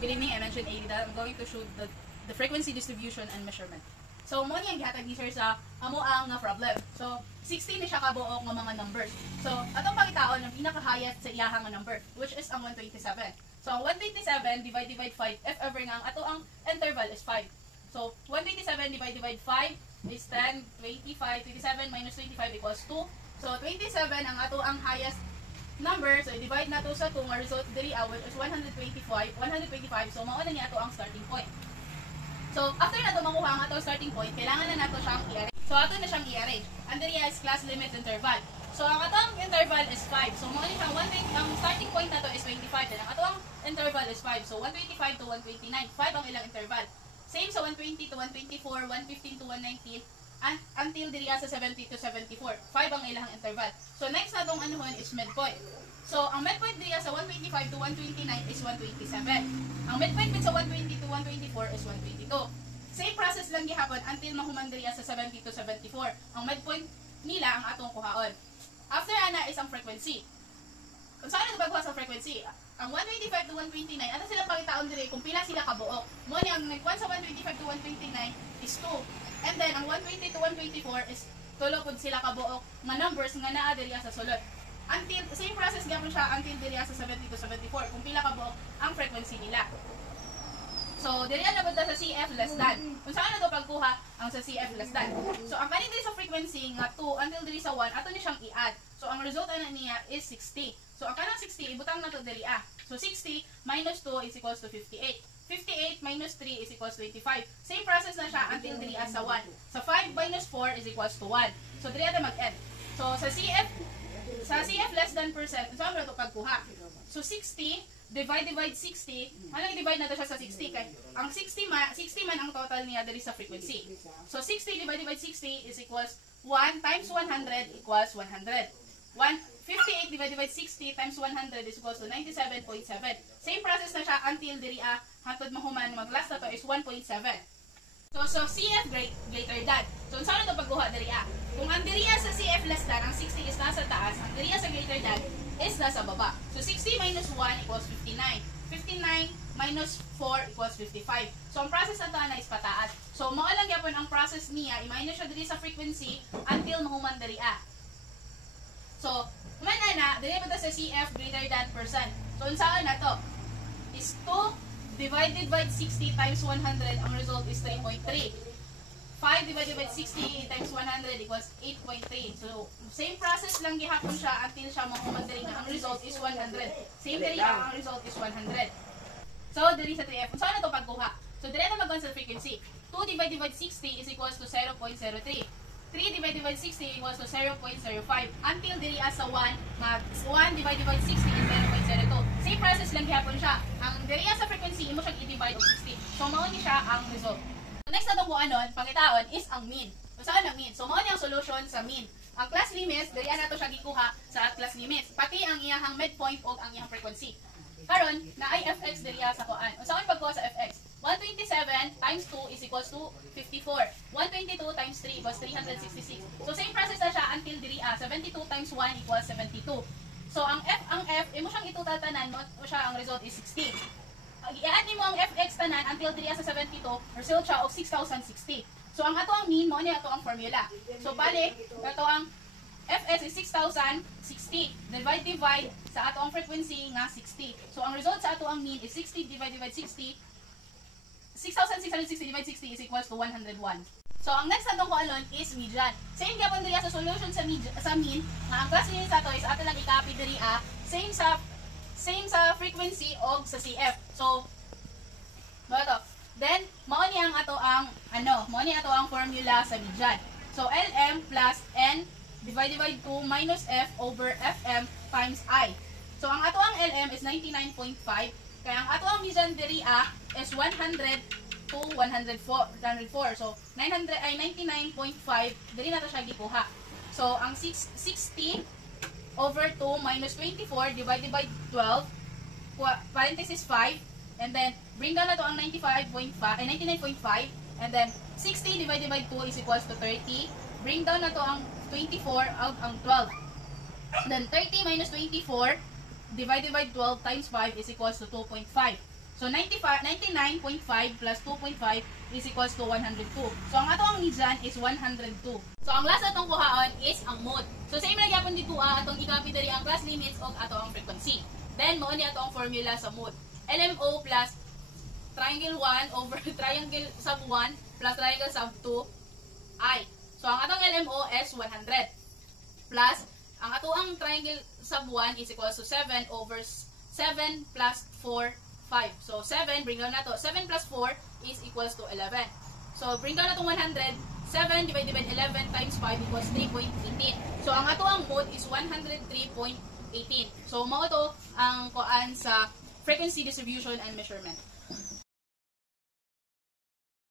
Good evening, I mentioned 80 that I'm going to show the frequency distribution and measurement. So, mo niyang gihatag ni sir sa amo ang nga problem. So, 16 ni siya kabuok nga mga numbers. So, atong pangitaon ang pinaka-highest sa iyahang nga number, which is ang 127. So, ang 127 divide 5, if ever nga, ato ang interval is 5. So, 127 divide 5 is 10, 25, 27 minus 25 equals 2. So, 27 ang ato ang highest number. So, i-divide na to sa 2, nga result diri which is 125. So, mauna niya ato ang starting point. So, after na ito makuha ang ato starting point, kailangan na nato siyang i-arrange. So, ato na siyang i-arrange. And then is class limit interval. So, ang atong interval is 5. So, mauna siyang ang starting point na to is 25. Then, ang atong interval is 5. So, 125 to 129. 5 ang ilang interval. Same sa 120 to 124, 115 to 119, until diri sa 70 to 74. 5 ang ilang interval. So, next na itong anuhon is midpoint. So, ang midpoint diri sa 125 to 129 is 127. Ang midpoint sa 120 to 124 is 122. Same process lang gihapon until mahuman diri sa 70 to 74. Ang midpoint nila ang atong kuhaon. After ana is ang frequency. Kung saan ito bagwa sa frequency? Ang 125 to 129, ano silang pangitaon diri kung pila sila kabuok? Mo ni ang nagkuan sa 125 to 129 is 2. And then, ang 120 to 124 is tulo pud sila kabuok nga numbers nga naa diri sa sulod. Until, same process gapon siya until diri sa 70 to 74, kung pila kabuok ang frequency nila. So, diri na banda sa CF less than. Kung saan na ito pagkuha ang sa CF less than. So, ang kanin diri sa frequency nga 2 until diri sa 1, ato ni siyang i-add. So, ang result na niya is 60. So, ang kanang 60, ibutang na ito diri So, 60 minus 2 is equals to 58. 58 minus 3 is equals to 85. Same process na siya until diri sa 1. Sa 5 minus 4 is equals to 1. So, diri ata mag-end. So, sa CF less than percent, saan mo ito pagkuha? So, 60 divide 60. Ano i-divide na ito siya sa 60? Kay ang 60 man ang total niya diri sa frequency. So, 60 divide 60 is equals 1 times 100 equals 100. 58 divided by 60 times 100 is equals to 97.7. Same process na siya until diri hantod mahuman mag-last na to is 1.7. So CF greater than. So saan ito pagkuha diri Kung ang diri sa CF less than, ang 60 is nasa taas, ang diri sa greater than is nasa baba. So 60 minus 1 equals 59. 59 minus 4 equals 55. So ang process na to is pataas. So mao lang gyapon ang process niya, i-minus siya diri sa frequency until mahuman diri So, kumana na, dili pa sa CF greater than percent. So, unsaan na to? Is 2 divided by 60 times 100, ang result is 3.3. 5 divided by 60 times 100 equals 8.3. So, same process lang gihapon siya until siya mahuman diri nga ang result is 100. Same diri ang result is 100. So, diri sa 3F, unsaan na to pagkuha? So, diri na mag-on sa frequency. 2 divided by 60 is equals to 0.03. 3 divided by 60 equals to 0.05 until diri sa 1 divided by 60 is 0.02. Same process lang gihapon siya. Ang diri sa frequency imo siyang i-divide og 60. So mao ni siya ang result. Next na itong anon, pangitaon is ang mean. So saan ang mean? So mao ni ang solution sa mean. Ang class limits diri na to siya gikuha sa class limits, pati ang iyahang midpoint ug ang iyahang frequency. Karon na ay fx diri sa kuan. Unsaon pagkuha sa fx? 127 times 2 is equals to 54. 122 times 3 equals 366. So, same process na siya until diri 72 times 1 equals 72. So, ang f, imo siyang itotal tanan mo siya, ang result is 16. I-add mo ang fx tanan until diri sa 72, result siya of 6,060. So, ang ato ang mean mo, ato ang formula. So, balik, ato ang fx is 6,060. Divide sa ato ang frequency nga 60. So, ang result sa ato ang mean is 60 divided by 60. 6,660 divided 60 is equals to 101. So, ang next natong kualon is median. Same gyapon diri sa solution sa mean, nga ang class limits ato is ato lang i-copy diri same sa frequency og sa CF. So, mo to. Then, mao ni ang ato ang formula sa median. So, LM plus N divided by 2 minus F over FM times I. So, ang ato ang LM is 99.5. Kaya ang ato ang median diri is 100 to 104. So 99.5 diri na to siya gikuha. So ang 60 over 2 minus 24 divided by 12 parenthesis 5, and then bring down na to ang 99.5 and then 60 divided by 2 is equals to 30. Bring down na to ang 24 out ang 12. Then 30 minus 24 divided by 12 times 5 is equals to 2.5. So 99.5 plus 2.5 is equals to 102. So ang ato ang needs dyan is 102. So ang last atong kuhaon is ang mode. So same na gyapon dito atong i-copy diri ang class limits og ato ang frequency. Then mao ni ato ang formula sa mode. LMO plus triangle 1 over triangle sub 1 plus triangle sub 2 I. So ang atong LMO is 100 plus ang ato ang triangle sub 1 is equals to 7 over 7 plus 4 5. So 7 bring down na to. 7 plus 4 is equals to 11. So bring down na to 100. 7 divided by 11 times 5 equals 3.18. So ang ato ang mode is 103.18. So mao to ang kuan sa frequency distribution and measurement.